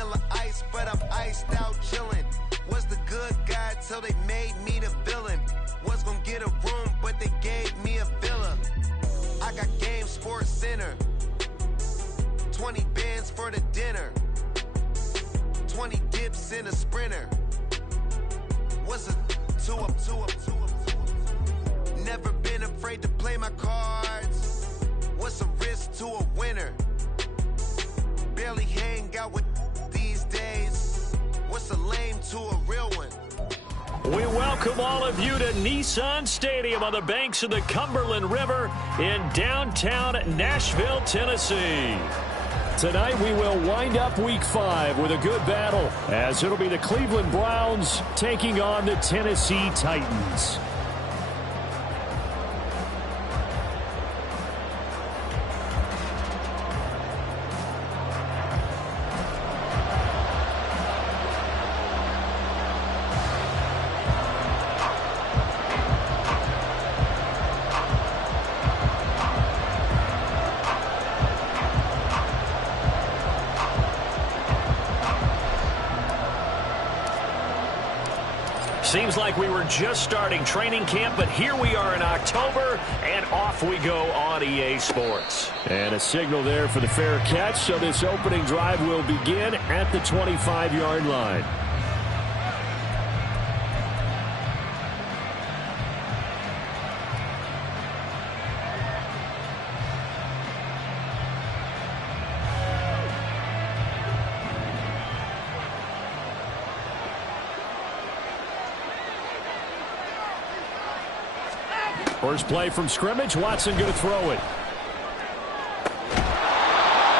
vanilla ice, but I'm iced out chillin'. Was the good guy till they made me the villain. Was gonna get a room, but they gave me a villa. I got Game Sports Center. 20 bands for the dinner. 20 dips in a sprinter. What's a two up? Never been afraid to play my cards. What's a risk to a winner? Barely hang out with these days. What's a lame to a real one? We welcome all of you to Nissan Stadium on the banks of the Cumberland River in downtown Nashville, Tennessee. Tonight we will wind up Week 5 with a good battle, as it'll be the Cleveland Browns taking on the Tennessee Titans. Seems like we were just starting training camp, but here we are in October, and off we go on EA Sports. And a signal there for the fair catch, so this opening drive will begin at the 25-yard line. First play from scrimmage. Watson going to throw it.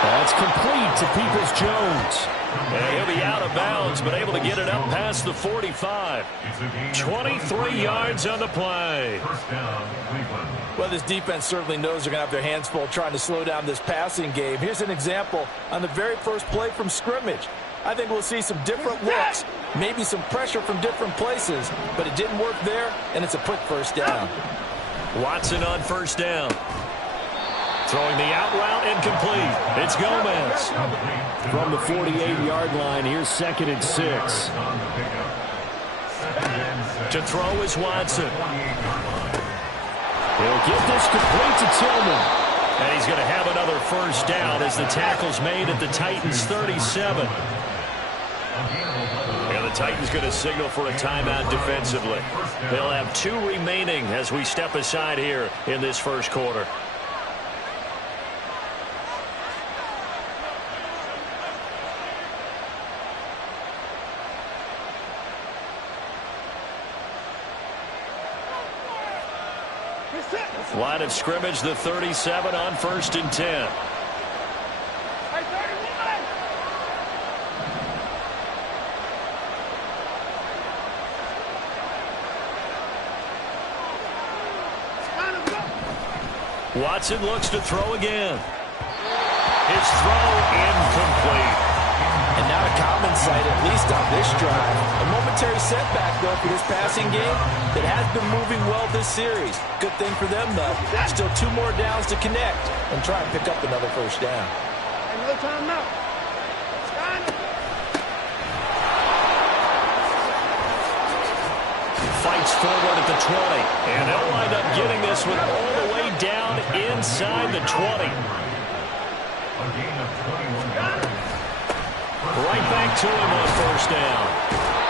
That's complete to Peoples-Jones. And he'll be out of bounds, but able to get it up past the 45. 23 yards on the play. Well, this defense certainly knows they're going to have their hands full trying to slow down this passing game. Here's an example on the very first play from scrimmage. I think we'll see some different looks, maybe some pressure from different places, but it didn't work there, and it's a quick first down. Watson on first down. Throwing the out route, incomplete. It's Gomez. From the 48-yard line, here's 2nd and 6. To throw is Watson. He'll get this complete to Tillman. And he's going to have another first down as the tackle's made at the Titans' 37. And the Titans going to signal for a timeout defensively. They'll have 2 remaining as we step aside here in this first quarter. Line of scrimmage, the 37 on 1st and 10. Watson looks to throw again. His throw incomplete. And not a common sight, at least on this drive. A momentary setback, though, for this passing game that has been moving well this series. Good thing for them, though. Still 2 more downs to connect and try and pick up another first down. No timeout. Fights forward at the 20. And they'll wind up getting this one all the way down inside the 20. Right back to him on first down.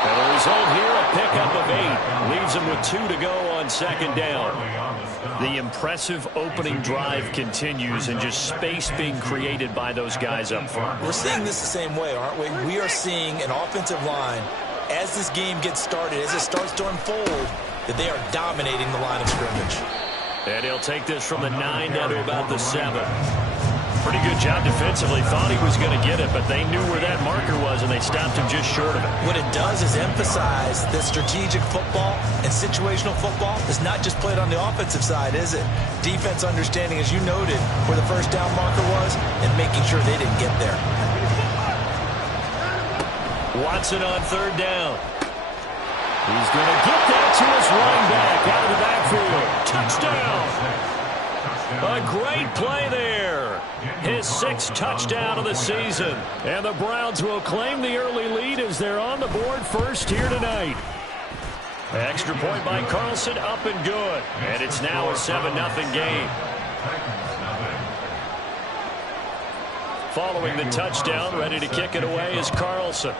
And the result here, a pickup of 8. Leaves him with 2 to go on 2nd down. The impressive opening drive continues, and just space being created by those guys up front. We're seeing this the same way, aren't we? We are seeing an offensive line, as this game gets started, as it starts to unfold, that they are dominating the line of scrimmage. And he'll take this from the 9 down to about the 7. Pretty good job defensively. Thought he was going to get it, but they knew where that marker was, and they stopped him just short of it. What it does is emphasize that strategic football and situational football is not just played on the offensive side, is it? Defense understanding, as you noted, where the first down marker was and making sure they didn't get there. Watson on 3rd down. He's going to get that to his running back out of the backfield. Touchdown. A great play there. His 6th touchdown of the season. And the Browns will claim the early lead as they're on the board first here tonight. Extra point by Carlson, up and good. And it's now a 7-0 game. Following the touchdown, ready to kick it away is Carlson.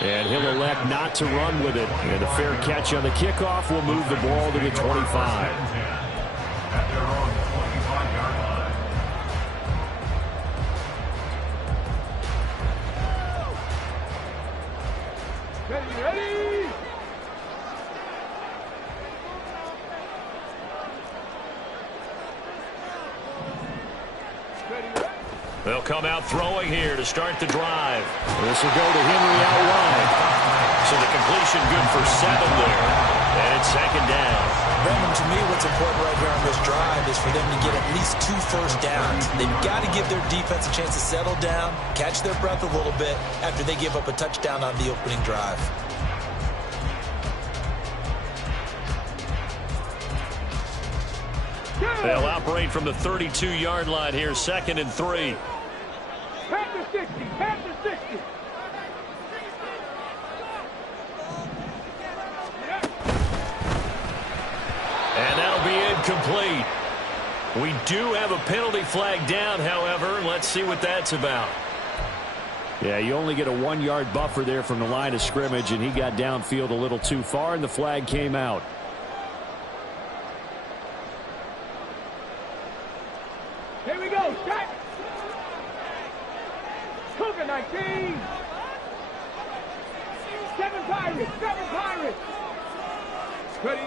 And he'll elect not to run with it. And a fair catch on the kickoff will move the ball to the 25. Ready? They'll come out throwing here to start the drive. This will go to Henry out wide. So the completion good for 7 there. And it's 2nd down. Brandon, to me, what's important right here on this drive is for them to get at least 2 first downs. They've got to give their defense a chance to settle down, catch their breath a little bit after they give up a touchdown on the opening drive. They'll operate from the 32-yard line here, 2nd and 3. Panther 60, Panther 60. And that'll be incomplete. We do have a penalty flag down, however. Let's see what that's about. Yeah, you only get a 1-yard buffer there from the line of scrimmage, and he got downfield a little too far, and the flag came out. Here we go, shot. Cougar 19. 7 Pirates. Ready.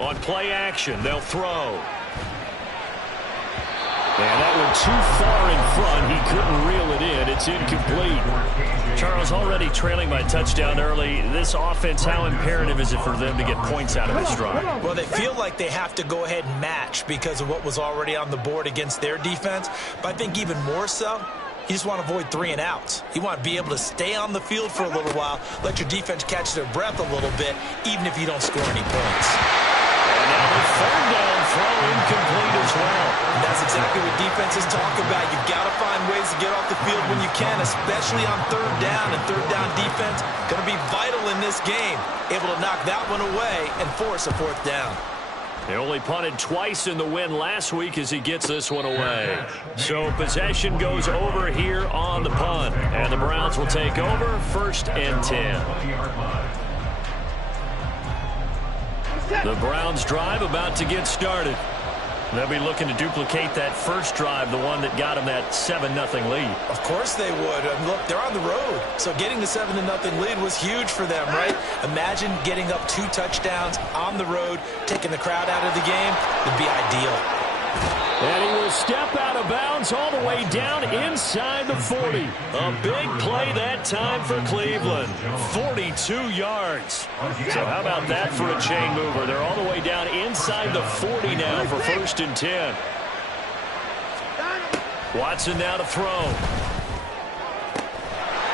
On play action, they'll throw. And that went too far in front. He couldn't reel it in. It's incomplete. Charles, already trailing by touchdown early. This offense, how imperative is it for them to get points out of this drive? Well, they feel like they have to go ahead and match because of what was already on the board against their defense. But I think even more so, you just want to avoid 3 and outs. You want to be able to stay on the field for a little while, let your defense catch their breath a little bit, even if you don't score any points. And now the 3rd down throw incomplete as well. And that's exactly what defenses talk about. You've got to find ways to get off the field when you can, especially on 3rd down. And 3rd down defense going to be vital in this game. Able to knock that one away and force a 4th down. They only punted twice in the win last week as he gets this one away. So possession goes over here on the punt. And the Browns will take over 1st and 10. The Browns drive about to get started. They'll be looking to duplicate that first drive, the one that got them that 7-0 lead. Of course they would. Look, they're on the road. So getting the 7-0 lead was huge for them, right? Imagine getting up 2 touchdowns on the road, taking the crowd out of the game. Would be ideal. And he will step out of bounds all the way down inside the 40. A big play that time for Cleveland. 42 yards. So how about that for a chain mover? They're all the way down inside the 40 now for 1st and 10. Watson now to throw.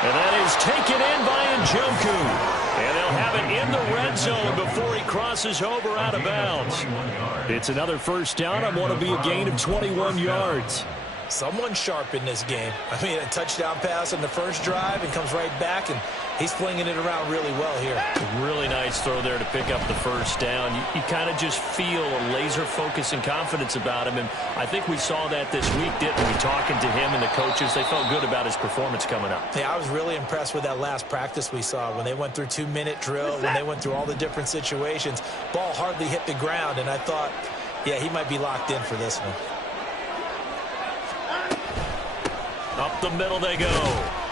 And that is taken in by Njoku. And they'll have it in the red zone before he crosses over out of bounds. It's another 1st down on what will be a gain of 21 yards. Someone sharp in this game. I mean, a touchdown pass on the first drive and comes right back, and he's flinging it around really well here. Really nice throw there to pick up the 1st down. You kind of just feel a laser focus and confidence about him, and I think we saw that this week, didn't we? Talking to him and the coaches, they felt good about his performance coming up. Yeah, I was really impressed with that last practice we saw when they went through 2-minute drill, when they went through all the different situations. Ball hardly hit the ground, and I thought, yeah, he might be locked in for this one. Up the middle they go.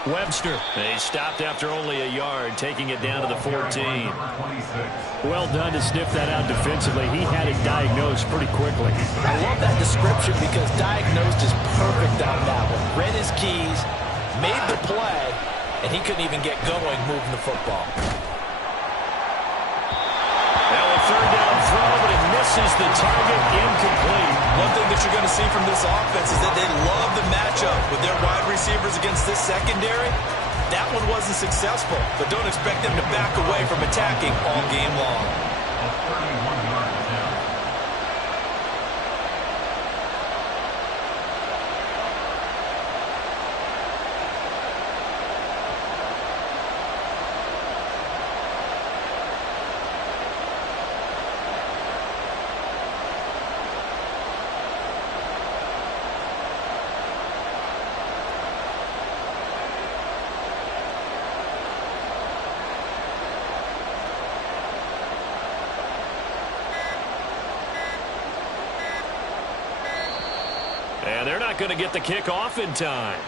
Webster. They stopped after only a yard, taking it down to the 14. Well done to sniff that out defensively. He had it diagnosed pretty quickly. I love that description because diagnosed is perfect on that one. Read his keys, made the play, and he couldn't even get going moving the football. Now a 3rd down throw, but it misses the target, incomplete. One thing that you're going to see from this offense is that they love the matchup with their wide receivers against this secondary. That one wasn't successful, but don't expect them to back away from attacking all game long. And they're not going to get the kick off in time.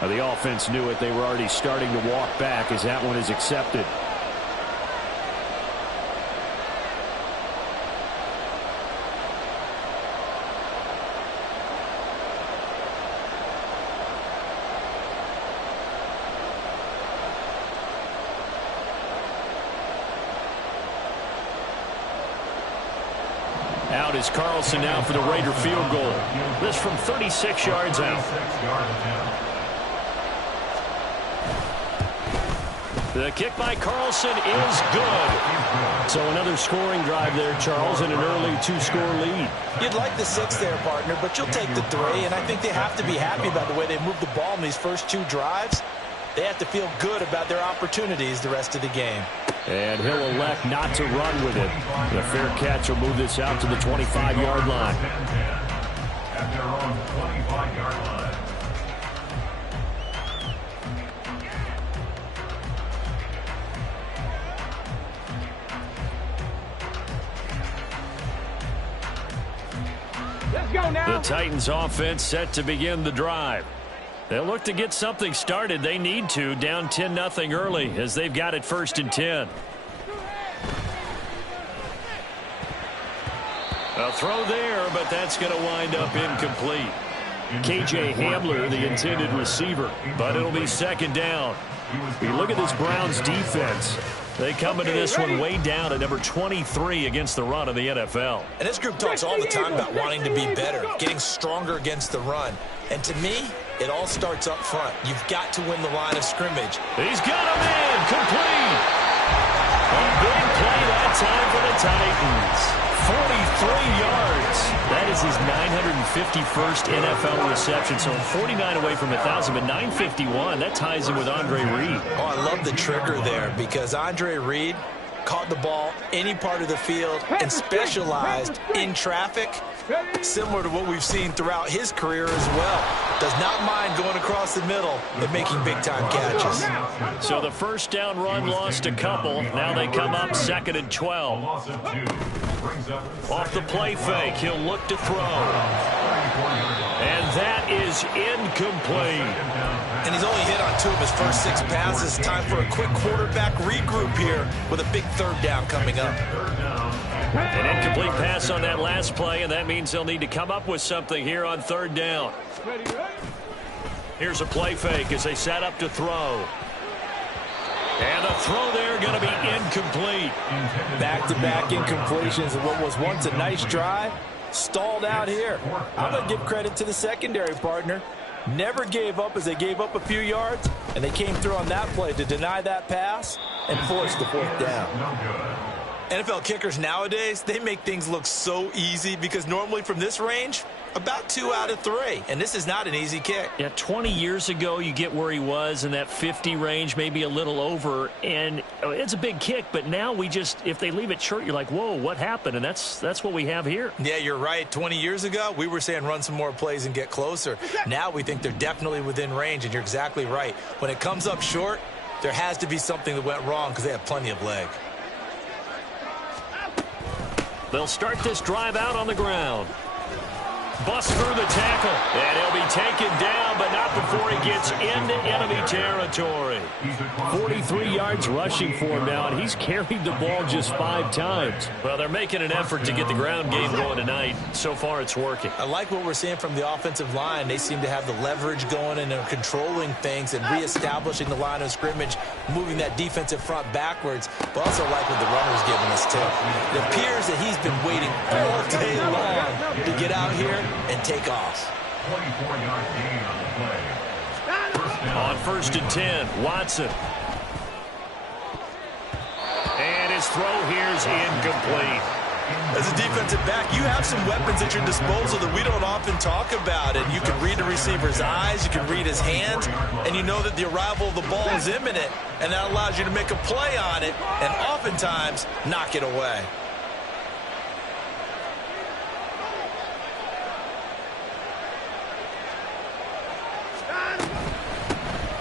The offense knew it. They were already starting to walk back as that one is accepted. Out is Carlson now for the Raider field goal. This from 36 yards out. The kick by Carlson is good. So another scoring drive there, Charles, and an early 2-score lead. You'd like the 6 there, partner, but you'll take the 3, and I think they have to be happy about the way they moved the ball in these first 2 drives. They have to feel good about their opportunities the rest of the game. And he'll elect not to run with it. The fair catch will move this out to the 25-yard line. At their own 25-yard line. Let's go now. The Titans offense set to begin the drive. They'll look to get something started. They need to, down 10-0 early as they've got it 1st and 10. A throw there, but that's going to wind up incomplete. K.J. Hamler, the intended receiver, but it'll be 2nd down. You look at this Browns defense. They come into this one way down at number 23 against the run of the NFL. And this group talks all the time about wanting to be better, getting stronger against the run. And to me, it all starts up front. You've got to win the line of scrimmage. He's got him in, complete. A big play that time for the Titans. 43 yards. That is his 951st NFL reception. So 49 away from 1,000, but 951. That ties him with Andre Reed. Oh, I love the trigger there because Andre Reed caught the ball any part of the field and specialized in traffic, similar to what we've seen throughout his career as well. Does not mind going across the middle and making big-time catches. So the 1st down run lost a couple. Now they come up 2nd and 12. Off the play fake, he'll look to throw. And that is incomplete. And he's only hit on 2 of his first 6 passes. Time for a quick quarterback regroup here with a big 3rd down coming up. An incomplete pass on that last play, and that means they'll need to come up with something here on 3rd down. Here's a play fake as they set up to throw. And the throw there going to be incomplete. Back-to-back incompletions of what was once a nice drive. Stalled out here. I'm going to give credit to the secondary partner. Never gave up as they gave up a few yards, and they came through on that play to deny that pass and force the 4th down. NFL kickers nowadays, they make things look so easy because normally from this range, about 2 out of 3. And this is not an easy kick. Yeah, 20 years ago, you get where he was in that 50 range, maybe a little over. And it's a big kick, but now we just, if they leave it short, you're like, whoa, what happened? And that's what we have here. Yeah, you're right. 20 years ago, we were saying run some more plays and get closer. Now we think they're definitely within range, and you're exactly right. When it comes up short, there has to be something that went wrong because they have plenty of leg. They'll start this drive out on the ground. Bust through the tackle, and he'll be taken down, but not before he gets into enemy territory. 43 yards rushing for him now, and he's carried the ball just 5 times. Well, they're making an effort to get the ground game going tonight. So far, it's working. I like what we're seeing from the offensive line. They seem to have the leverage going and are controlling things and reestablishing the line of scrimmage, moving that defensive front backwards, but also like what the runner's giving us, too. It appears that he's been waiting all day long to get out here and take off. 24-yard gain on the play. On 1st and 10, Watson. And his throw here is incomplete. As a defensive back, you have some weapons at your disposal that we don't often talk about. And you can read the receiver's eyes, you can read his hands, and you know that the arrival of the ball is imminent, and that allows you to make a play on it and oftentimes knock it away.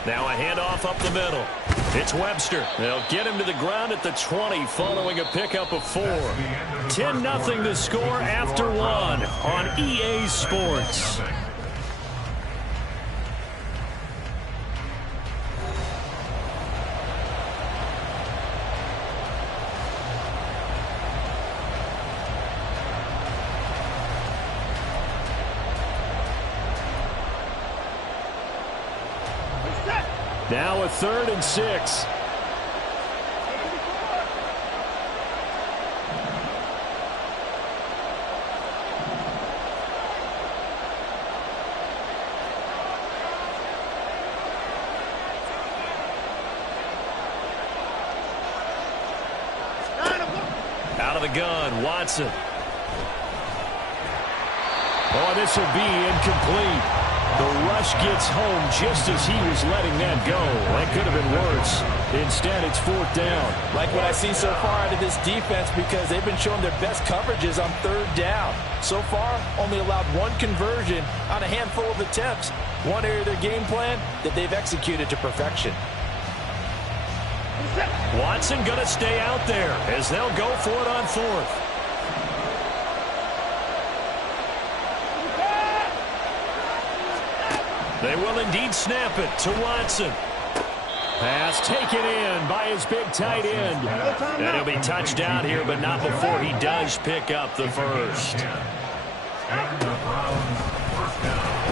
Now a handoff up the middle. It's Webster. They'll get him to the ground at the 20 following a pickup of 4. 10-0 the score after 1 on EA Sports. Now a 3rd and 6. Out of the gun, Watson. Oh, this will be incomplete. The rush gets home just as he was letting that go. That could have been worse. Instead, it's 4th down. Like what I see so far out of this defense, because they've been showing their best coverages on 3rd down. So far, only allowed 1 conversion on a handful of attempts. One area of their game plan that they've executed to perfection. Watson going to stay out there as they'll go for it on 4th. They will indeed snap it to Watson. Pass taken in by his big tight end. And he'll be touched down here, but not before he does pick up the first.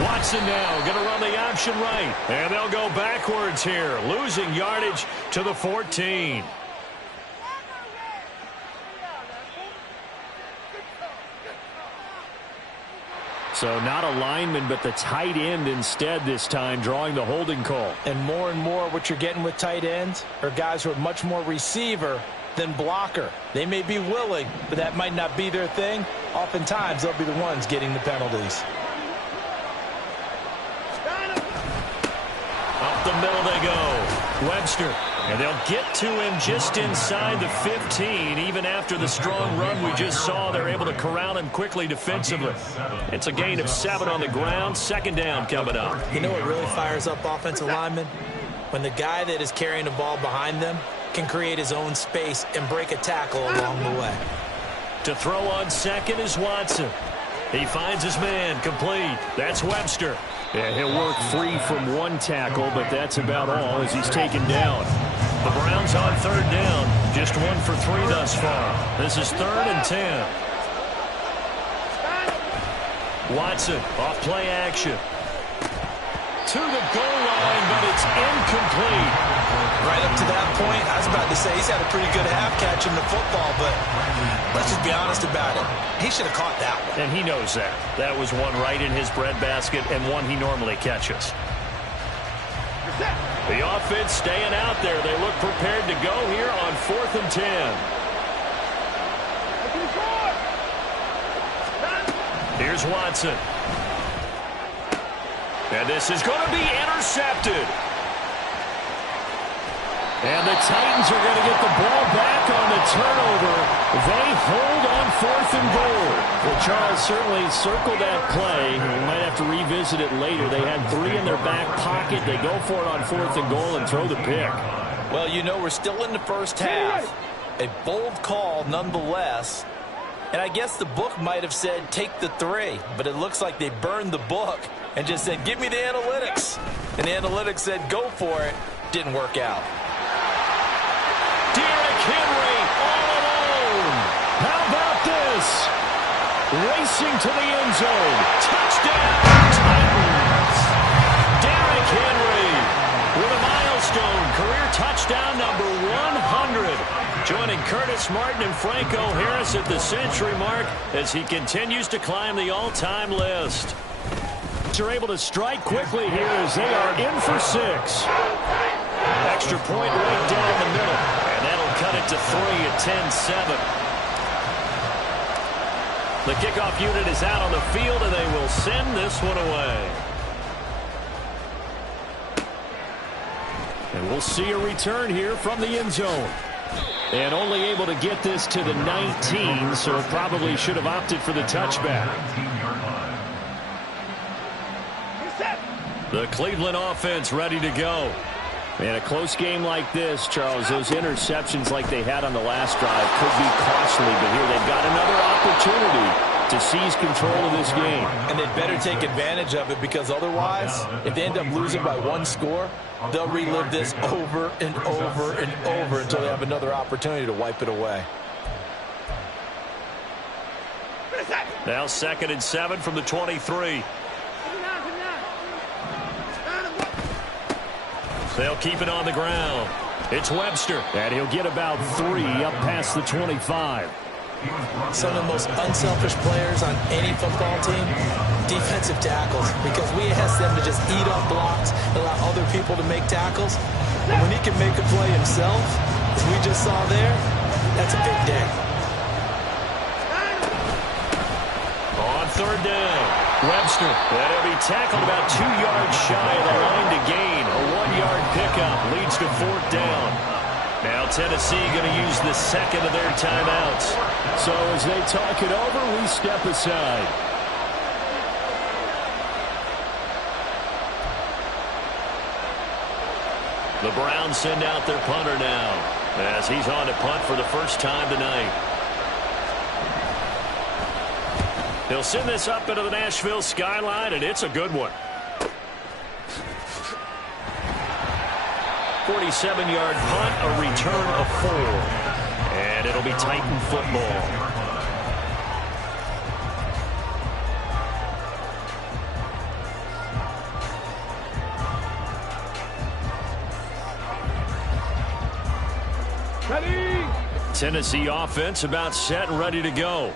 Watson now going to run the option right. And they'll go backwards here, losing yardage to the 14. So not a lineman, but the tight end instead this time, drawing the holding call. And more what you're getting with tight ends are guys who are much more receiver than blocker. They may be willing, but that might not be their thing. Oftentimes, they'll be the ones getting the penalties. Up the middle they go. Webster. And they'll get to him just inside the 15. Even after the strong run we just saw, they're able to corral him quickly defensively. It's a gain of 7 on the ground. 2nd down coming up. You know what really fires up offensive linemen? When the guy that is carrying the ball behind them can create his own space and break a tackle along the way. To throw on 2nd is Watson. He finds his man complete. That's Webster. Yeah, he'll work free from 1 tackle, but that's about all as he's taken down. The Browns on 3rd down. Just 1 for 3 thus far. This is 3rd and 10. Watson off play action. To the goal line, but it's incomplete. Right up to that point, I was about to say he's had a pretty good half catching the football, but let's just be honest about it. He should have caught that one. And he knows that. That was one right in his breadbasket and one he normally catches. The offense staying out there. They look prepared to go here on 4th and 10. Here's Watson. And this is going to be intercepted. And the Titans are going to get the ball back on the turnover. They hold on 4th and goal. Well, Charles, certainly circle that play. We might have to revisit it later. They had 3 in their back pocket. They go for it on 4th and goal and throw the pick. Well, you know, we're still in the first half. A bold call nonetheless. And I guess the book might have said take the 3, but it looks like they burned the book and just said, give me the analytics. And the analytics said, go for it. Didn't work out. Derrick Henry all alone. How about this? Racing to the end zone. Touchdown, Titans. Derrick Henry with a milestone career touchdown number 100. Joining Curtis Martin and Franco Harris at the century mark as he continues to climb the all-time list. Are able to strike quickly here as they are in for 6. Extra point right down the middle. And that'll cut it to 3 at 10-7. The kickoff unit is out on the field, and they will send this one away. And we'll see a return here from the end zone. And only able to get this to the 19, so it probably should have opted for the touchback. The Cleveland offense ready to go. In a close game like this, Charles, those interceptions like they had on the last drive could be costly, but here they've got another opportunity to seize control of this game. And they'd better take advantage of it, because otherwise, if they end up losing by one score, they'll relive this over and over and over until they have another opportunity to wipe it away. Now 2nd and 7 from the 23. They'll keep it on the ground. It's Webster, and he'll get about 3 up past the 25. Some of the most unselfish players on any football team, defensive tackles, because we ask them to just eat up blocks, allow other people to make tackles. And when he can make a play himself, as we just saw there, that's a big day. On 3rd down, Webster, and he'll be tackled about 2 yards shy of the line to gain. A 1-yard pickup leads to 4th down. Now Tennessee going to use the second of their timeouts. So as they talk it over, we step aside. The Browns send out their punter now, as he's on to punt for the first time tonight. He'll send this up into the Nashville skyline, and it's a good one. 47-yard punt, a return of 4. And it'll be Titan football. Ready? Tennessee offense about set and ready to go.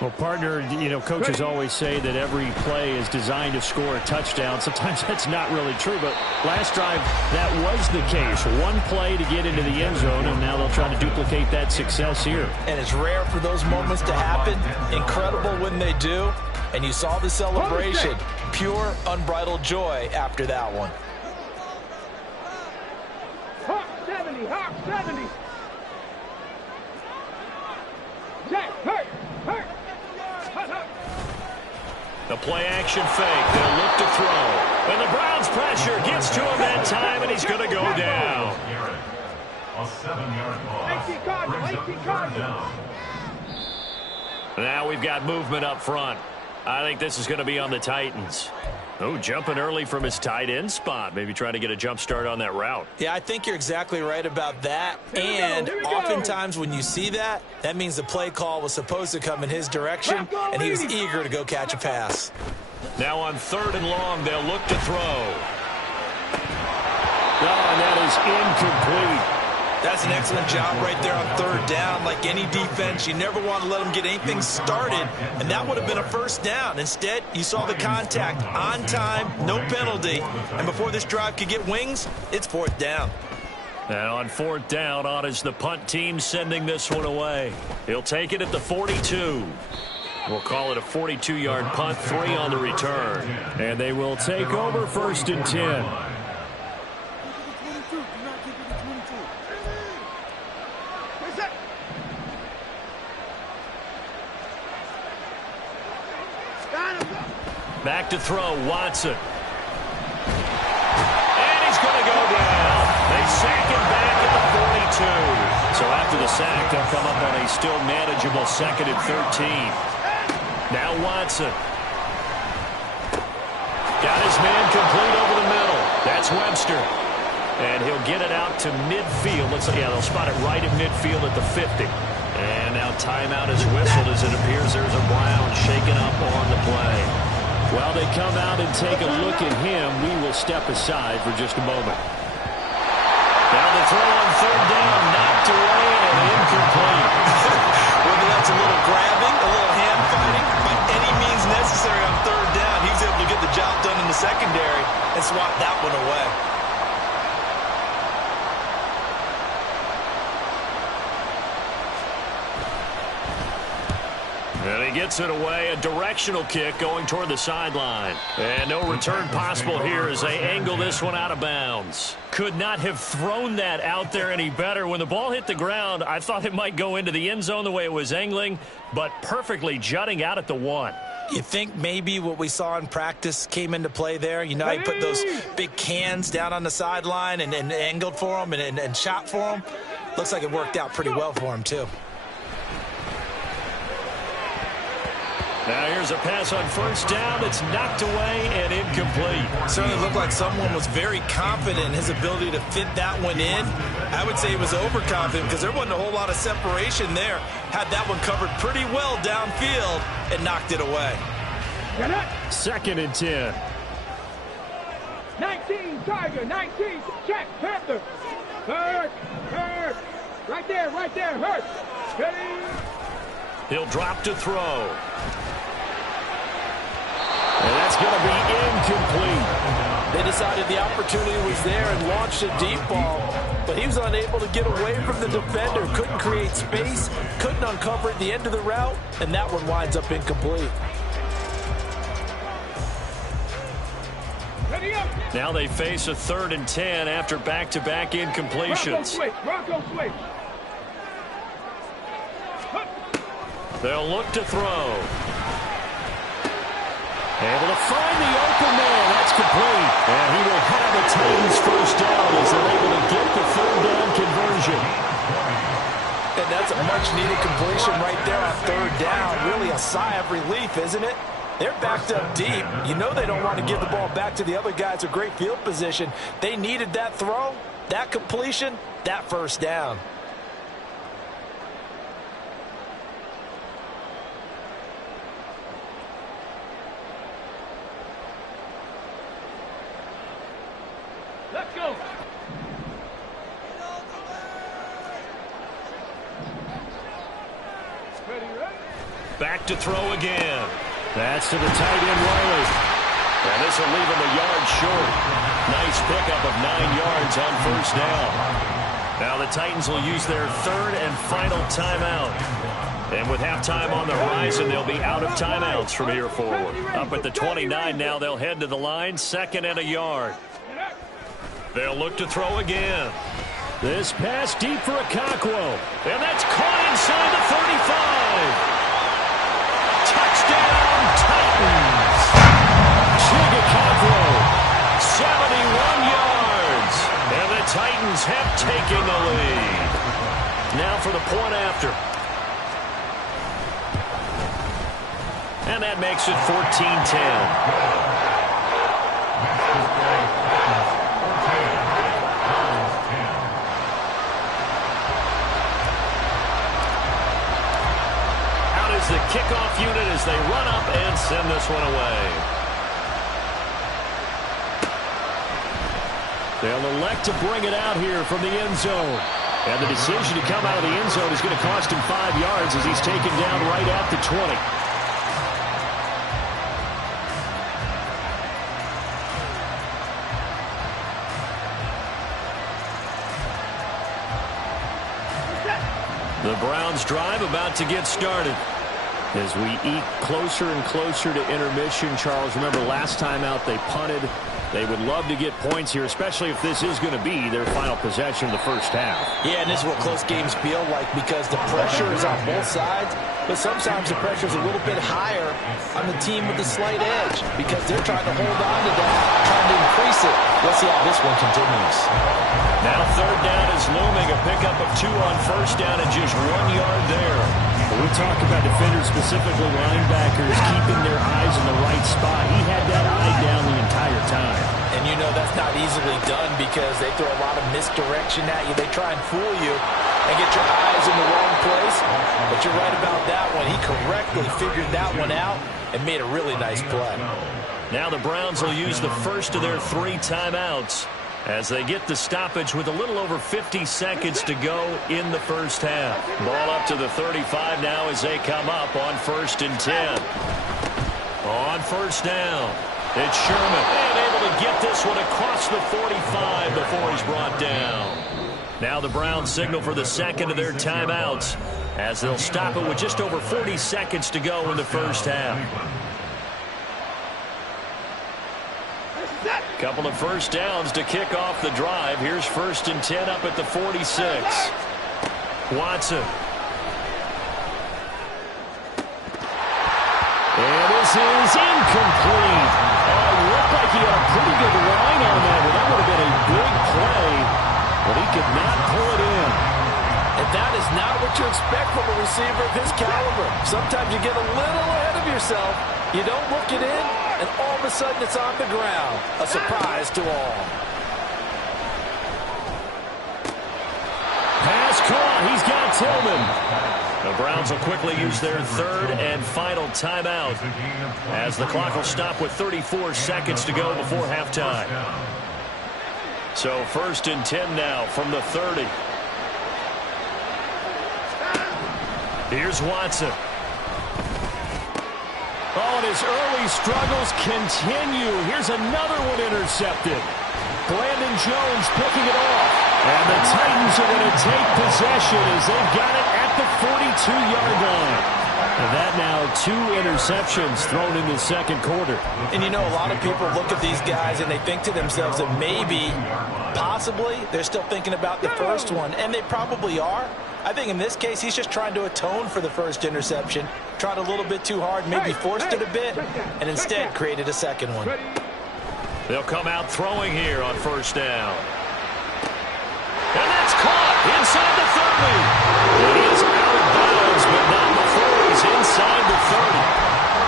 Well, partner, you know, coaches always say that every play is designed to score a touchdown. Sometimes that's not really true, but last drive, that was the case. One play to get into the end zone, and now they'll try to duplicate that success here. And it's rare for those moments to happen. Incredible when they do. And you saw the celebration. Pure, unbridled joy after that one. Hawk 70, Hawk 70. Jack, hurt, hurt. The play-action fake. They'll look to throw. And the Browns' pressure gets to him that time, and he's going to go down. A 7-yard ball. 18 Cardinals. Now we've got movement up front. I think this is going to be on the Titans. Oh, jumping early from his tight end spot. Maybe trying to get a jump start on that route. Yeah, I think you're exactly right about that. And oftentimes when you see that, that means the play call was supposed to come in his direction, and he was eager to go catch a pass. Now on 3rd and long, they'll look to throw. Oh, and that is incomplete. That's an excellent job right there on 3rd down. Like any defense, you never want to let them get anything started, and that would have been a 1st down. Instead, you saw the contact on time, no penalty, and before this drive could get wings, it's 4th down. And on 4th down, on is the punt team sending this one away. He'll take it at the 42. We'll call it a 42-yard punt, 3 on the return. And they will take over 1st and 10. Back to throw, Watson. And he's going to go down. They sack him back at the 42. So after the sack, they'll come up on a still manageable 2nd and 13. Now Watson. Got his man complete over the middle. That's Webster. And he'll get it out to midfield. Looks like, yeah, they'll spot it right at midfield at the 50. And now timeout is whistled as it appears there's a Brown shaken up on the play. While they come out and take a look at him, we will step aside for just a moment. Now the throw on 3rd down, knocked away and incomplete. Whether that's a little grabbing, a little hand fighting, by any means necessary on 3rd down, he's able to get the job done in the secondary and swat that one away. And he gets it away, a directional kick going toward the sideline. And no return possible here as they angle this one out of bounds. Could not have thrown that out there any better. When the ball hit the ground, I thought it might go into the end zone the way it was angling, but perfectly jutting out at the 1. You think maybe what we saw in practice came into play there? You know, he put those big cans down on the sideline and angled for him and shot for him. Looks like it worked out pretty well for him, too. Now here's a pass on first down that's knocked away and incomplete. Certainly looked like someone was very confident in his ability to fit that one in. I would say he was overconfident because there wasn't a whole lot of separation there. Had that one covered pretty well downfield and knocked it away. 2nd and 10. 19, Tiger, 19, check, Panther. Hurt. Right there, hurt. Ready? He'll drop to throw. And that's going to be incomplete. They decided the opportunity was there and launched a deep ball, but he was unable to get away from the defender. Couldn't create space, couldn't uncover at the end of the route, and that one winds up incomplete. Now they face a 3rd and 10 after back-to-back incompletions. Bronco switch. They'll look to throw. Able to find the open man. That's complete. And he will have the Titans first down as they're able to get the 3rd down conversion. And that's a much-needed completion right there on 3rd down. Really a sigh of relief, isn't it? They're backed up deep. You know they don't want to give the ball back to the other guys. A great field position. They needed that throw, that completion, that first down. Let's go. Ready? Back to throw again. That's to the tight end, Riley. And this will leave him a yard short. Nice pickup of 9 yards on first down. Now the Titans will use their 3rd and final timeout. And with halftime on the horizon, they'll be out of timeouts from here forward. Up at the 29 now, they'll head to the line, 2nd and a yard. They'll look to throw again. This pass deep for Okonkwo. And that's caught inside the 35. Touchdown, Titans. Okonkwo, 71 yards. And the Titans have taken the lead. Now for the point after. And that makes it 14-10. The kickoff unit as they run up and send this one away. They'll elect to bring it out here from the end zone. And the decision to come out of the end zone is going to cost him 5 yards as he's taken down right at the 20. The Browns drive about to get started. As we eat closer and closer to intermission, Charles, remember last time out they punted. They would love to get points here, especially if this is going to be their final possession of the first half. Yeah, and this is what close games feel like because the pressure is on both sides, but sometimes the pressure is a little bit higher on the team with the slight edge because they're trying to hold on to that, trying to increase it. Let's see how this one continues. Now 3rd down is looming, a pickup of 2 on first down and just 1 yard there. We talk about defenders, specifically linebackers, keeping their eyes in the right spot. He had that eye down the entire time. And you know that's not easily done because they throw a lot of misdirection at you. They try and fool you and get your eyes in the wrong place. But you're right about that one. He correctly figured that one out and made a really nice play. Now the Browns will use the first of their 3 timeouts as they get the stoppage with a little over 50 seconds to go in the first half. Ball up to the 35 now as they come up on 1st and 10. On first down, it's Sherman. And able to get this one across the 45 before he's brought down. Now the Browns signal for the 2nd of their timeouts as they'll stop it with just over 40 seconds to go in the first half. Couple of first downs to kick off the drive. Here's 1st and 10 up at the 46. Watson. And this passes incomplete. It looked like he had a pretty good line on that, but that would have been a big play, but he could not pull it in. And that is not what you expect from a receiver of his caliber. Sometimes you get a little ahead of yourself. You don't look it in, and all of a sudden it's on the ground. A surprise to all. Pass caught. He's got Tillman. The Browns will quickly use their third and final timeout as the clock will stop with 34 seconds to go before halftime. So 1st and 10 now from the 30. Here's Watson. Oh, and his early struggles continue. Here's another one intercepted. Brandon Jones picking it off. And the Titans are going to take possession as they've got it at the 42-yard line. And that now 2 interceptions thrown in the second quarter. And you know, a lot of people look at these guys and they think to themselves that maybe, possibly, they're still thinking about the first one. And they probably are. I think in this case, he's just trying to atone for the first interception. Tried a little bit too hard, maybe forced it a bit, and instead created a second one. They'll come out throwing here on 1st down. And that's caught inside the 30. It is out of bounds, but not before he's inside the 30.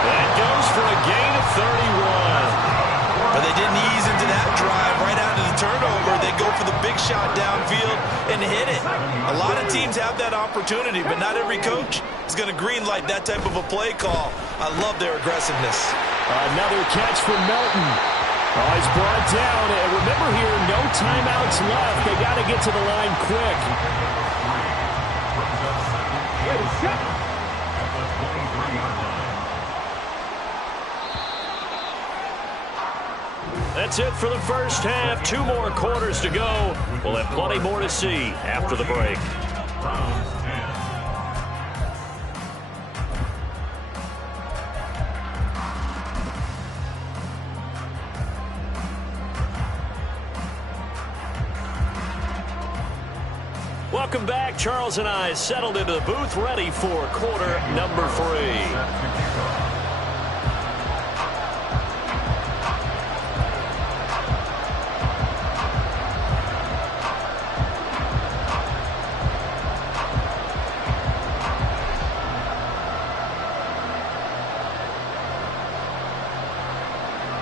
That goes for a gain of 31. But they didn't ease into that drive right out of the turnover. They go for the big shot downfield and hit it. A lot of teams have that opportunity, but not every coach is going to greenlight that type of a play call. I love their aggressiveness. Another catch from Melton. Oh, he's brought down. And remember here, no timeouts left. They got to get to the line quick. That's it for the first half. 2 more quarters to go. We'll have plenty more to see after the break. Welcome back. Charles and I settled into the booth, ready for quarter number 3.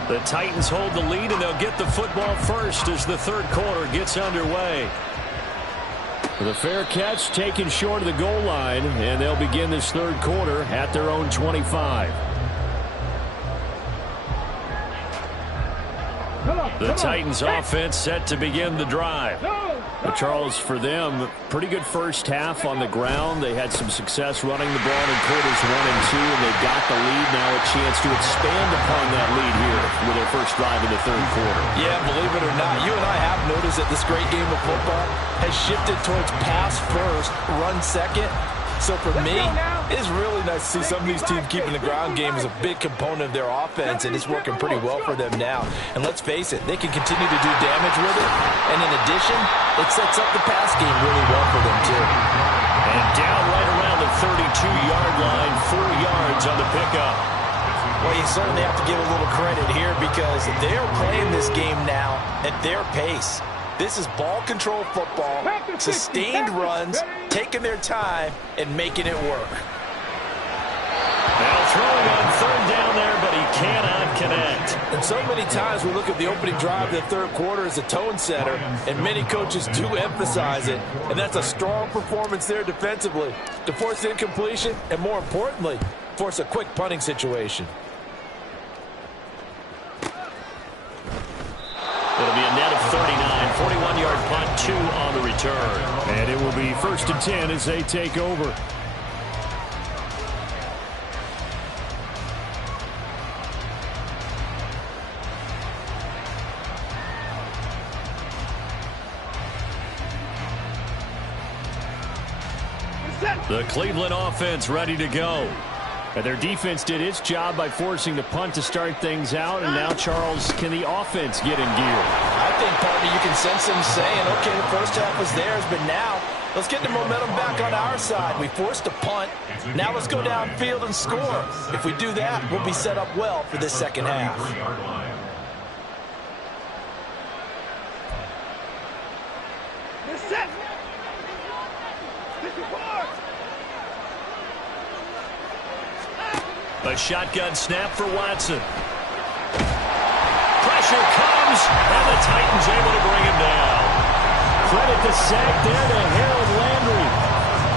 The Titans hold the lead, and they'll get the football first as the third quarter gets underway. The fair catch taken short of the goal line, and they'll begin this third quarter at their own 25. The Titans offense set to begin the drive. But Charles, for them, pretty good first half on the ground. They had some success running the ball in quarters 1 and 2, and they got the lead. Now a chance to expand upon that lead here with their first drive in the third quarter. Yeah, believe it or not, you and I have noticed that this great game of football has shifted towards pass first, run second. So for me, it's really nice to see some of these teams keeping the ground game as a big component of their offense, and it's working pretty well for them now. And let's face it, they can continue to do damage with it. And in addition, it sets up the pass game really well for them, too. And down right around the 32-yard line, 4 yards on the pickup. Well, you certainly have to give a little credit here because they are playing this game now at their pace. This is ball control football, sustained runs, taking their time, and making it work. Now throwing on 3rd down there, but he cannot connect. And so many times we look at the opening drive of the third quarter as a tone setter, and many coaches do emphasize it. And that's a strong performance there defensively to force incompletion and, more importantly, force a quick punting situation. It'll be a net of 39, 41-yard punt, 2 on the return. And it will be 1st and 10 as they take over. The Cleveland offense ready to go. And their defense did its job by forcing the punt to start things out. And now, Charles, can the offense get in gear? I think, partner, you can sense them saying, okay, the first half was theirs, but now Let's get the momentum back on our side. We forced a punt. Now let's go downfield and score. If we do that, we'll be set up well for this second half. A shotgun snap for Watson. Pressure comes, and the Titans able to bring him down. Credit the sack there to Harold Landry.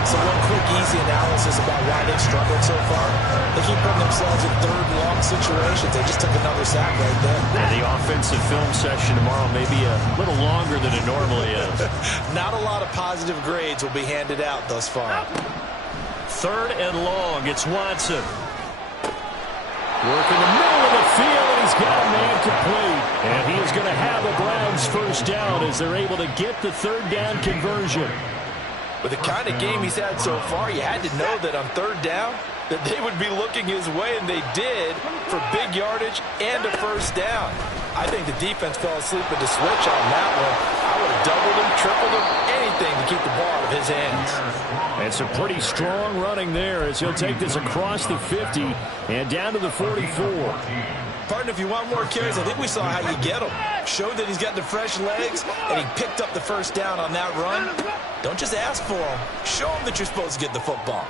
So one quick, easy analysis about why they've struggled so far. They keep putting themselves in third and long situations. They just took another sack right there. And the offensive film session tomorrow may be a little longer than it normally is. Not a lot of positive grades will be handed out thus far. Third and long. It's Watson. Work in the middle of the field, and he's got a man complete. And he is going to have the Browns first down as they're able to get the third down conversion. With the kind of game he's had so far, you had to know that on third down that they would be looking his way, and they did, for big yardage and a first down. I think the defense fell asleep at the switch on that one. I would have doubled him, tripled him, anything to keep the ball out of his hands. It's a pretty strong running there as he'll take this across the 50 and down to the 44. Partner, if you want more carries, I think we saw how you get him. Showed that he's got the fresh legs, and he picked up the first down on that run. Don't just ask for him. Show him that you're supposed to get the football.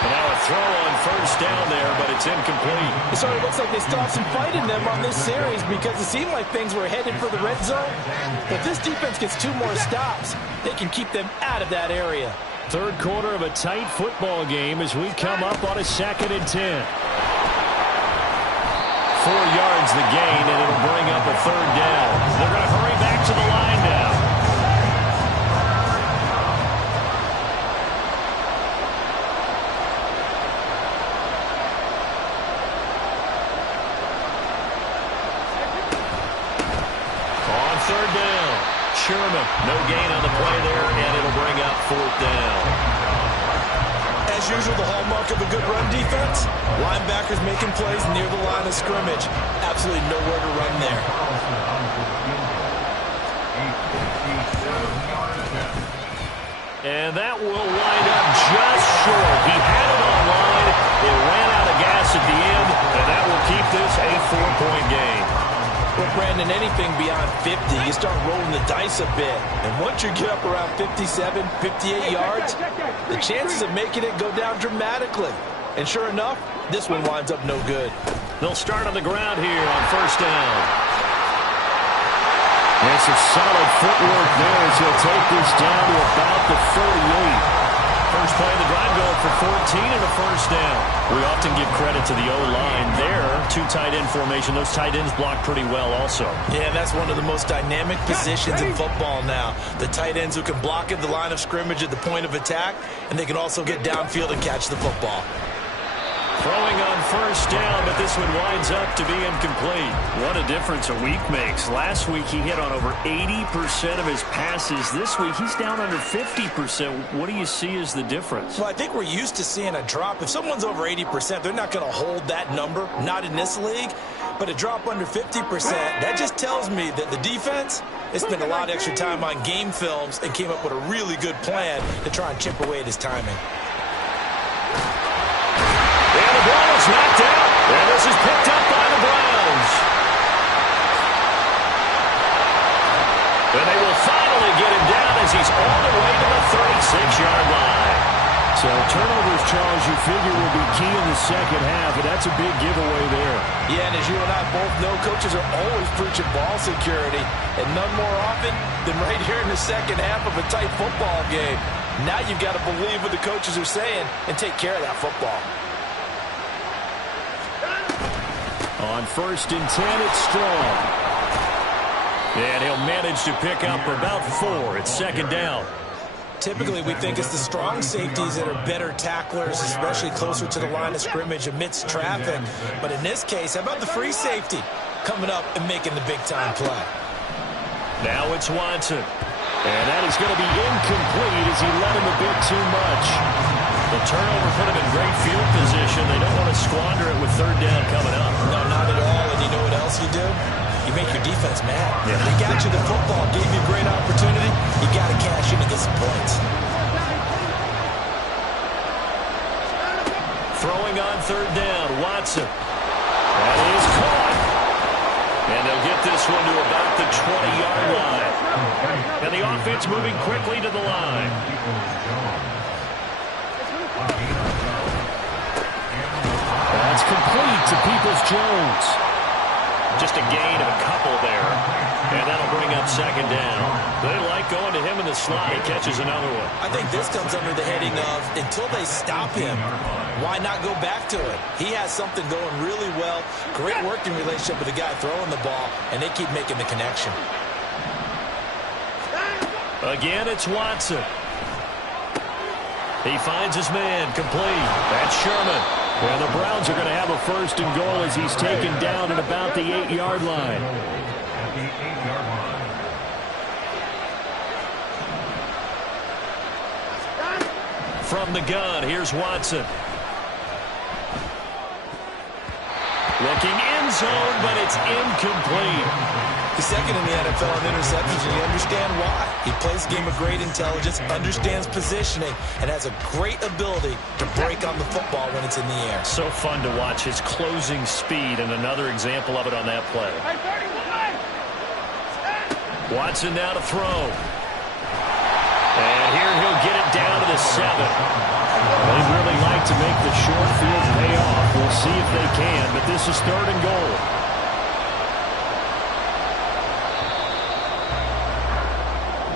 And now a throw on first down there, but it's incomplete. It sort of looks like they stopped some fight in them on this series because it seemed like things were headed for the red zone. If this defense gets 2 more stops, they can keep them out of that area. Third quarter of a tight football game as we come up on a 2nd and 10. 4 yards the gain, and it'll bring up a third down. They're going to hurry back to the line now. On third down, Sherman, no gain on the play there, and it'll bring up 4th down. As usual, the hallmark of a good run defense, linebackers making plays near the line of scrimmage. Absolutely nowhere to run there. And that will wind up just short. He had it on line. It ran out of gas at the end, and that will keep this a 4-point game. Well, Brandon, anything beyond 50, you start rolling the dice a bit. And once you get up around 57, 58 yards, the chances of making it go down dramatically. And sure enough, this one winds up no good. They'll start on the ground here on first down. It's a solid footwork there as he'll take this down to about the 48. First play of the drive going for 14 and a first down. We often give credit to the O-line there. 2 tight end formation. Those tight ends block pretty well also. Yeah, that's one of the most dynamic positions in football now. The tight ends who can block at the line of scrimmage at the point of attack, and they can also get downfield and catch the football. Throwing on first down, but this one winds up to be incomplete. What a difference a week makes. Last week he hit on over 80% of his passes. This week he's down under 50%. What do you see as the difference? Well, I think we're used to seeing a drop. If someone's over 80%, they're not going to hold that number, not in this league. But a drop under 50%, that just tells me that the defense has spent a lot of extra time on game films and came up with a really good plan to try and chip away at his timing. And the ball is knocked out. And this is picked up by the Browns. And they will finally get him down as he's all the way to the 36-yard line. So turnovers, Charles, you figure will be key in the second half, and that's a big giveaway there. Yeah, and as you and I both know, coaches are always preaching ball security, and none more often than right here in the second half of a tight football game. Now you've got to believe what the coaches are saying and take care of that football. On first and 10, it's Strong. And he'll manage to pick up about 4. It's second down. Typically, we think it's the strong safeties that are better tacklers, especially closer to the line of scrimmage amidst traffic. But in this case, how about the free safety coming up and making the big-time play? Now it's Watson. And that is going to be incomplete as he let him a bit too much. The turnover put him in great field position. They don't want to squander it with third down coming up. No, not at all. And you know what else you do? You make your defense mad. Yeah. They got you the football, gave you a great opportunity. You got to cash in and get some points. Throwing on third down, Watson. That is caught. And they'll get this one to about the 20-yard line. And the offense moving quickly to the line. That's complete to Peoples-Jones. Just a gain of a couple there. And that'll bring up second down. They like going to him in the slot. He catches another one. I think this comes under the heading of until they stop him, why not go back to it? He has something going really well. Great working relationship with the guy throwing the ball, and they keep making the connection. Again, it's Watson. He finds his man, complete. That's Sherman. Well, the Browns are going to have a first and goal as he's taken down at about the 8-yard line. At the 8-yard line. From the gun, here's Watson. Looking end zone, but it's incomplete. He's second in the NFL in interceptions, and you understand why. He plays a game of great intelligence, understands positioning, and has a great ability to break on the football when it's in the air. So fun to watch his closing speed, and another example of it on that play. Watson now to throw. And here he'll get it down to the 7. They'd really like to make the short field pay off. We'll see if they can, but this is third and goal.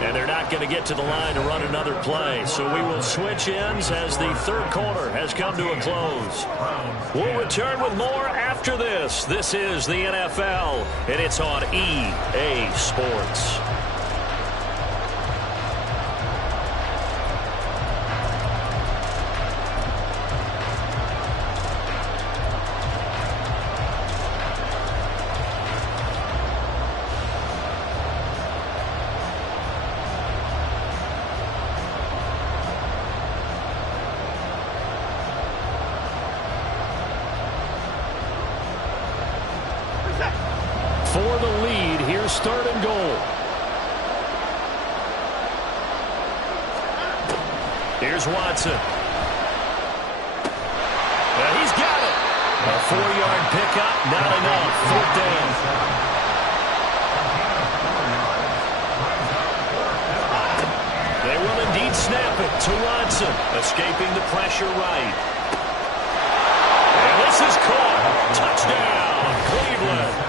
And they're not going to get to the line to run another play. So we will switch ends as the third quarter has come to a close. We'll return with more after this. This is the NFL, and it's on EA Sports. For the lead, here's third and goal. Here's Watson. Well, he's got it. A 4-yard pickup, not enough. Fourth down. They will indeed snap it to Watson, escaping the pressure right. And this is caught. Touchdown, Cleveland.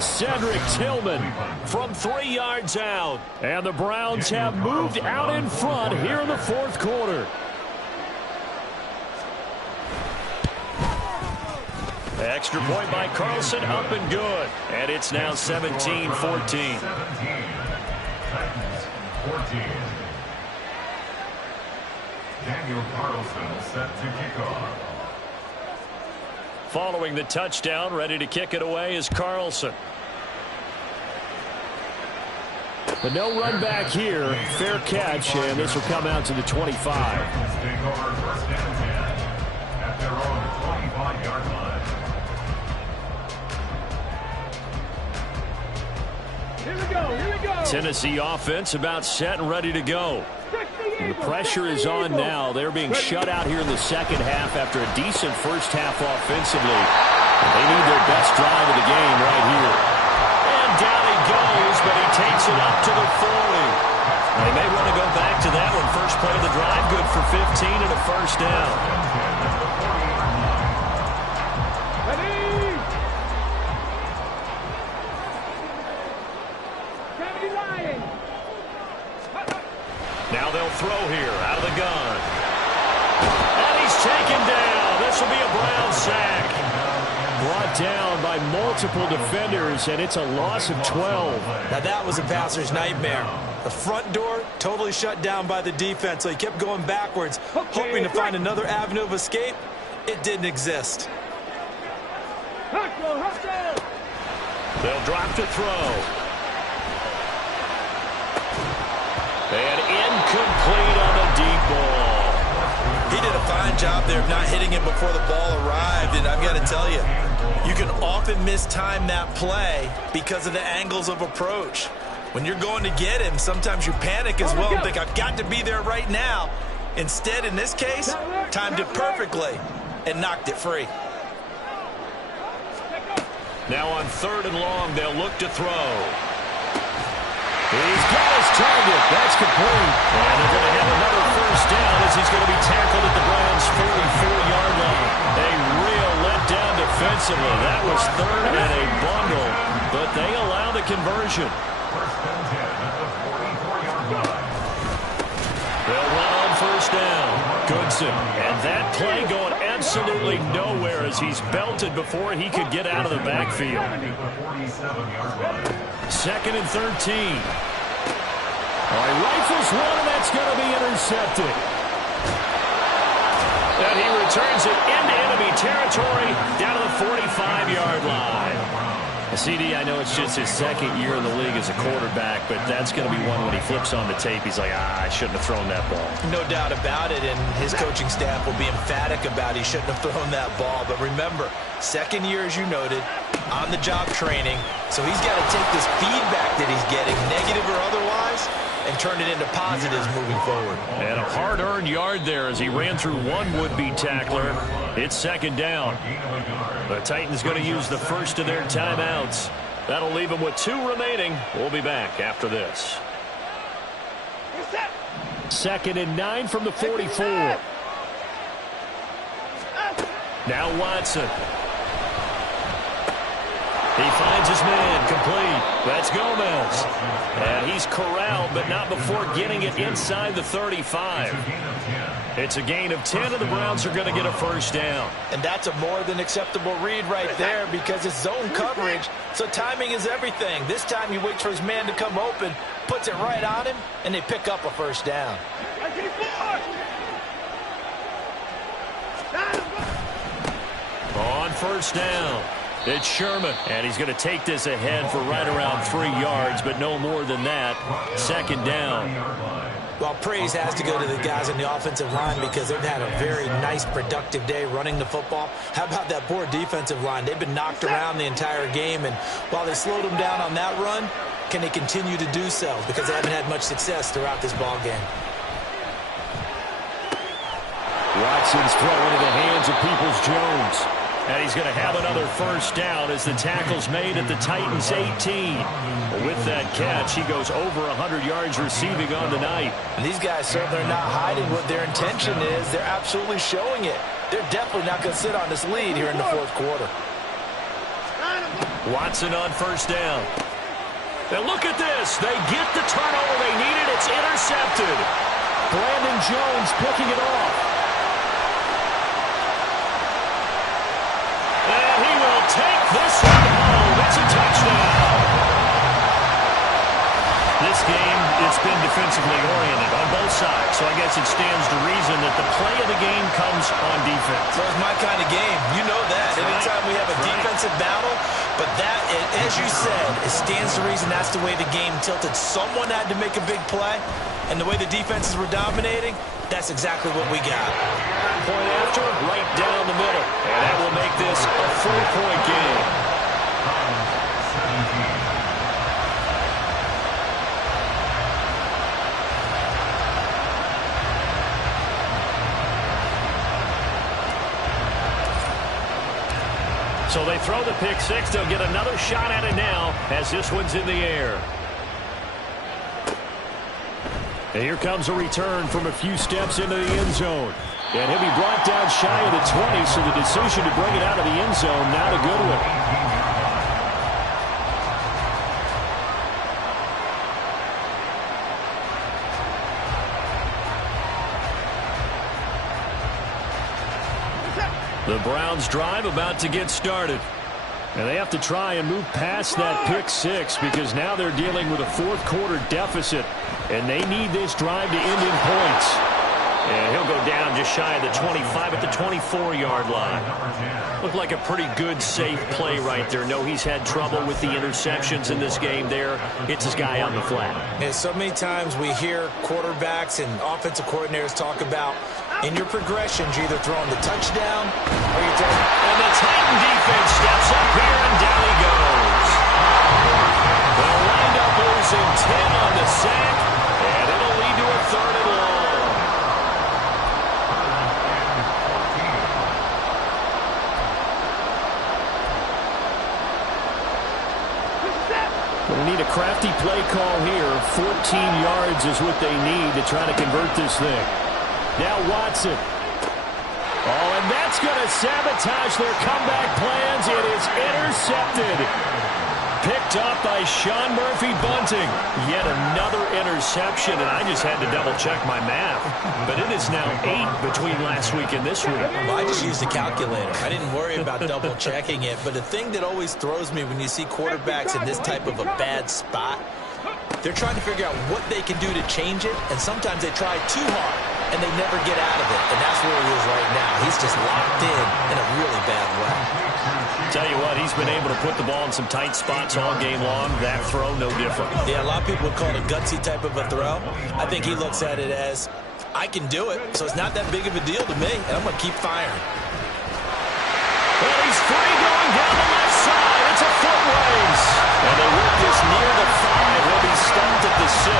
Cedric Tillman from 3 yards out. And the Browns have moved out in front here in the fourth quarter. Extra point by Carlson, up and good. And it's now 17-14. 17. Titans 14. Daniel Carlson set to kick off. Following the touchdown, ready to kick it away is Carlson. But no run back here. Fair catch, and this will come out to the 25. Titans take over first and 10 at their own 25-yard line. Here we go, here we go. Tennessee offense about set and ready to go. The pressure is on now. They're being shut out here in the second half after a decent first half offensively. They need their best drive of the game right here. And down he goes, but he takes it up to the 40. They may want to go back to that one. First play of the drive, good for 15 and a first down. Now they'll throw here out of the gun. And he's taken down. This will be a Brown sack. Brought down by multiple defenders, and it's a loss of 12. Now that was a passer's nightmare. The front door totally shut down by the defense, so he kept going backwards, hoping to find another avenue of escape. It didn't exist. They'll drop to throw. And incomplete on a deep ball. He did a fine job there of not hitting him before the ball arrived, and I've got to tell you, you can often mistime that play because of the angles of approach. When you're going to get him, sometimes you panic as well and think, I've got to be there right now. Instead, in this case, timed it perfectly and knocked it free. Now on 3rd and long, they'll look to throw. He's got his target. That's complete. And they're going to have another first down as he's going to be tackled at the Browns' 44-yard line. A real letdown defensively. That was 3rd and a bundle, but they allow the conversion. They'll run on first down. Goodson. And that play going absolutely nowhere as he's belted before he could get out of the backfield. 2nd and 13. All right, rifles one, and that's going to be intercepted. And he returns it into enemy territory down to the 45-yard line. CD, I know it's just his 2nd year in the league as a quarterback, but that's going to be one when he flips on the tape. He's like, I shouldn't have thrown that ball. No doubt about it, and his coaching staff will be emphatic about he shouldn't have thrown that ball. But remember, 2nd year, as you noted, on-the-job training, so he's got to take this feedback that he's getting, negative or otherwise, and turn it into positives moving forward. And a hard-earned yard there as he ran through one would-be tackler. It's 2nd down. The Titans going to use the first of their timeouts. That'll leave them with 2 remaining. We'll be back after this. 2nd and 9 from the 44. Now Watson. He finds his man, complete. That's Gomez. And he's corralled, but not before getting it inside the 35. It's a gain of 10, and the Browns are going to get a first down. And that's a more than acceptable read right there because it's zone coverage, so timing is everything. This time he waits for his man to come open, puts it right on him, and they pick up a first down. On first down, it's Sherman, and he's going to take this ahead for right around 3 yards, but no more than that. 2nd down. Well, praise has to go to the guys on the offensive line because they've had a very nice, productive day running the football. How about that poor defensive line? They've been knocked around the entire game, and while they slowed them down on that run, can they continue to do so? Because they haven't had much success throughout this ball game. Watson's throw into the hands of Peoples-Jones. And he's going to have another first down as the tackle's made at the Titans' 18. With that catch, he goes over 100 yards receiving on the night. And these guys certainly are not hiding what their intention is. They're absolutely showing it. They're definitely not going to sit on this lead here in the 4th quarter. Watson on first down. And look at this. They get the turnover they needed. It's intercepted. Brandon Jones picking it off. And he will take this one home. It's a touchdown. This game, it's been defensively oriented on both sides, so I guess it stands to reason that the play of the game comes on defense. So it's my kind of game. You know that. Anytime we have a defensive battle, but that, as you said, it stands to reason that's the way the game tilted. Someone had to make a big play, and the way the defenses were dominating, that's exactly what we got. Point after, right down the middle. And that will make this a 4-point game. So they throw the pick six. They'll get another shot at it now as this one's in the air. And here comes a return from a few steps into the end zone. And he'll be brought down shy of the 20, so the decision to bring it out of the end zone, not a good one. The Browns drive about to get started. And they have to try and move past that pick six because now they're dealing with a 4th quarter deficit. And they need this drive to end in points. And he'll go down just shy of the 25 at the 24-yard line. Looked like a pretty good, safe play right there. No, he's had trouble with the interceptions in this game there. It's his guy on the flat. Yeah, so many times we hear quarterbacks and offensive coordinators talk about In your progressions, you're either throwing the touchdown or you're throwing... And the Titan defense steps up here, and down he goes. They'll wind up losing 10 on the sack, and it'll lead to a 3rd and long. They need a crafty play call here. 14 yards is what they need to try to convert this thing. Now Watson. Oh, and that's going to sabotage their comeback plans. It is intercepted. Picked up by Sean Murphy-Bunting. Yet another interception, and I just had to double-check my math. But it is now 8 between last week and this week. Well, I just used a calculator. I didn't worry about double-checking it. But the thing that always throws me when you see quarterbacks in this type of a bad spot, they're trying to figure out what they can do to change it, and sometimes they try too hard, and they never get out of it. And that's where he is right now. He's just locked in a really bad way. Tell you what, he's been able to put the ball in some tight spots all game long. That throw, no different. Yeah, a lot of people would call it a gutsy type of a throw. I think he looks at it as, I can do it, so it's not that big of a deal to me, and I'm going to keep firing. Well, he's free going down the left side. It's a foot race. And they work this near the 5. He'll be stumped at the 6.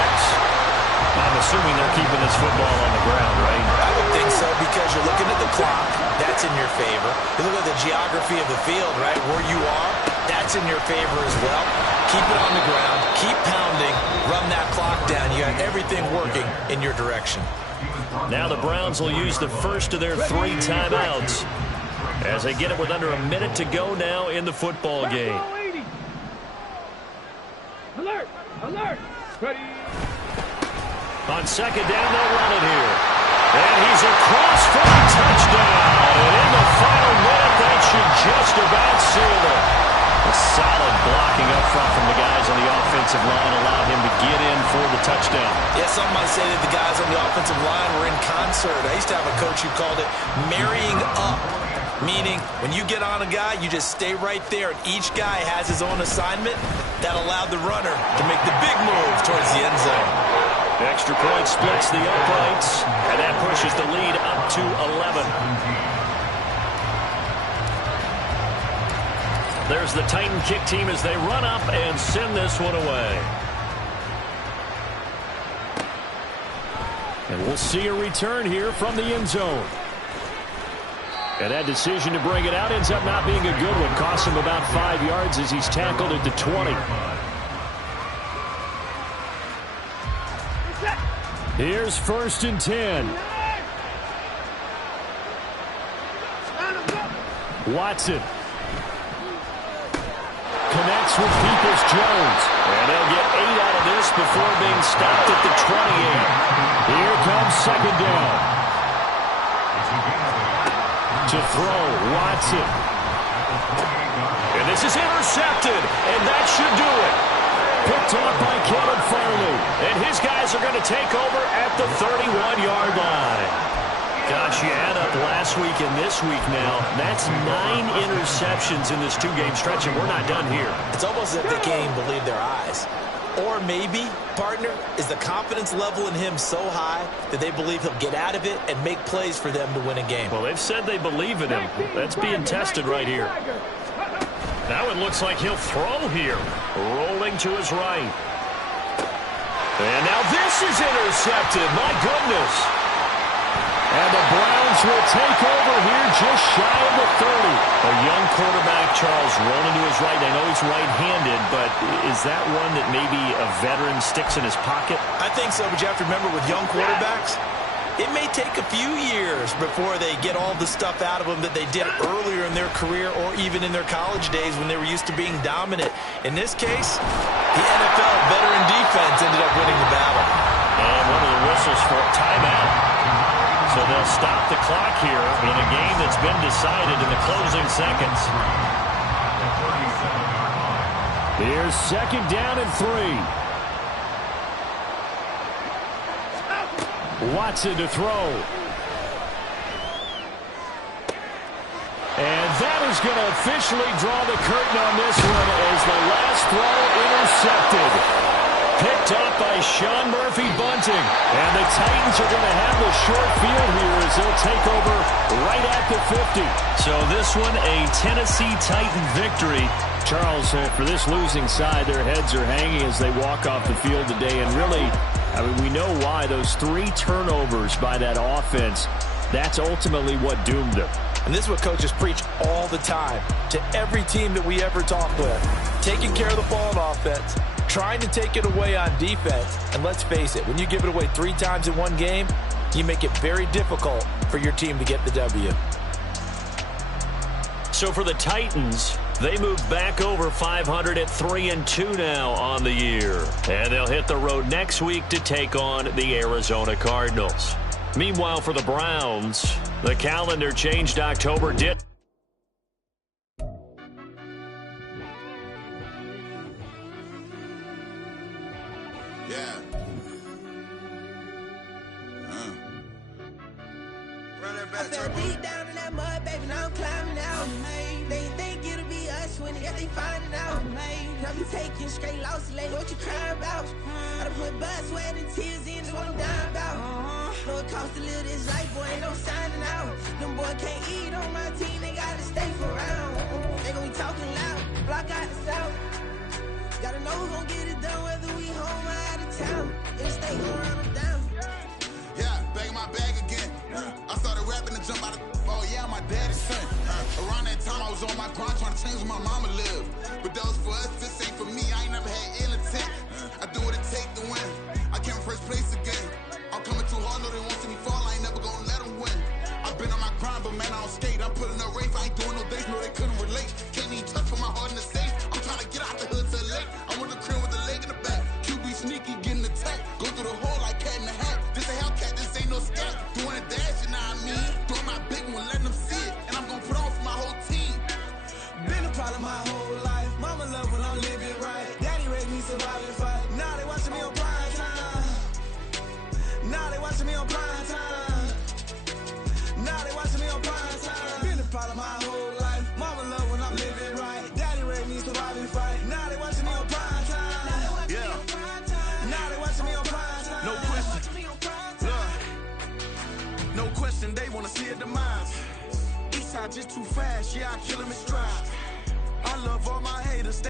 I'm assuming they're keeping this football on the ground, right? I would think so, because you're looking at the clock. That's in your favor. You look at the geography of the field, right? Where you are, that's in your favor as well. Keep it on the ground. Keep pounding. Run that clock down. You have everything working in your direction. Now the Browns will use the first of their 3 timeouts as they get it with under a minute to go now in the football game. Alert! Alert! Ready! On 2nd down, they'll run it here. And he's across for a touchdown. And in the final minute, that should just about seal it. A solid blocking up front from the guys on the offensive line allowed him to get in for the touchdown. Yeah, some might say that the guys on the offensive line were in concert. I used to have a coach who called it marrying up. Meaning, when you get on a guy, you just stay right there. And each guy has his own assignment. That allowed the runner to make the big move towards the end zone. Extra point splits the uprights, and that pushes the lead up to 11. There's the Titan kick team as they run up and send this one away. And we'll see a return here from the end zone. And that decision to bring it out ends up not being a good one. Costs him about 5 yards as he's tackled at the 20. Here's 1st and 10. Watson connects with Peoples-Jones. And they'll get 8 out of this before being stopped at the 28. Here comes 2nd down. To throw, Watson. And this is intercepted, and that should do it. Picked up by Caleb Farley. And his guys are going to take over at the 31-yard line. Gosh, you add up last week and this week now. That's 9 interceptions in this 2-game stretch, and we're not done here. It's almost as if they can't even believe their eyes. Or maybe, partner, is the confidence level in him so high that they believe he'll get out of it and make plays for them to win a game. Well, they've said they believe in him. That's being tested right here. Now it looks like he'll throw here. Rolling to his right. And now this is intercepted. My goodness. And the Browns will take over here just shy of the 30. A young quarterback, Charles, rolling to his right. I know he's right-handed, but is that one that maybe a veteran sticks in his pocket? I think so, but you have to remember with young quarterbacks, it may take a few years before they get all the stuff out of them that they did earlier in their career or even in their college days when they were used to being dominant. In this case, the NFL veteran defense ended up winning the battle. And one of the whistles for timeout. So they'll stop the clock here in a game that's been decided in the closing seconds. Here's 2nd down and 3. Watson to throw. And that is going to officially draw the curtain on this one as the last throw intercepted. Picked picked off by Sean Murphy-Bunting. And the Titans are going to have the short field here as they'll take over right at the 50. So this one, a Tennessee Titan victory. Charles, for this losing side, their heads are hanging as they walk off the field today. And really, I mean, we know why. Those 3 turnovers by that offense, that's ultimately what doomed them. And this is what coaches preach all the time to every team that we ever talk with. Taking care of the ball on offense, trying to take it away on defense. And let's face it, when you give it away 3 times in one game, you make it very difficult for your team to get the W. So for the Titans, they move back over 500 at 3-2 now on the year. And they'll hit the road next week to take on the Arizona Cardinals. Meanwhile, for the Browns, the calendar changed October. I fell deep down in that mud, baby, now I'm climbing out. They think it'll be us when they finding out. Now you taking straight losses, lady, what you crying about? I done put blood, sweat, and tears in, just what I'm dying about. Know it costs to live this life, boy, ain't no signing out. Them boy can't eat on my team, they gotta stay for round. They gon' be talking loud, block out the south. Gotta know who gon' get it done, whether we home or out of town. In the state, gon' run them down. Yeah, back in my bag again. I started rapping to jump out of oh yeah, my daddy's son. Around that time I was on my grind trying to change where my mama lived. But that was for us, this ain't for me. I ain't never had ill intent. I do what it take to win. I came in first place again. I'm coming too hard, no they won't see me fall. I ain't never gonna let them win. I've been on my grind, but man I don't skate. I'm putting up race, I ain't doing no days, no they couldn't relate. Can't even touch for my heart in the safe. I'm trying to get out the hood to the lake. I'm with the crib with the leg in the back. QB sneaky, getting attacked. Go through the hole like cat in the hat. This a Hellcat, this ain't no scat. Doing a dash, you know what I mean? Doing my big one, letting them see it. And I'm gonna put on for my whole team. Been a problem my whole life. Mama love when I'm living right. Daddy raised me surviving fight. Now they watching me on prime time. Now they watching me on prime time. Now they watching me on prime time. Been a problem my whole life. Mama love when I'm living right. Daddy raised me surviving fight. Now they watching me on prime time. Yeah. Now they watching me on prime time. No question. Look. No question, they wanna see a demise. Eastside just too fast, yeah, I kill him in stride. I love all my haters.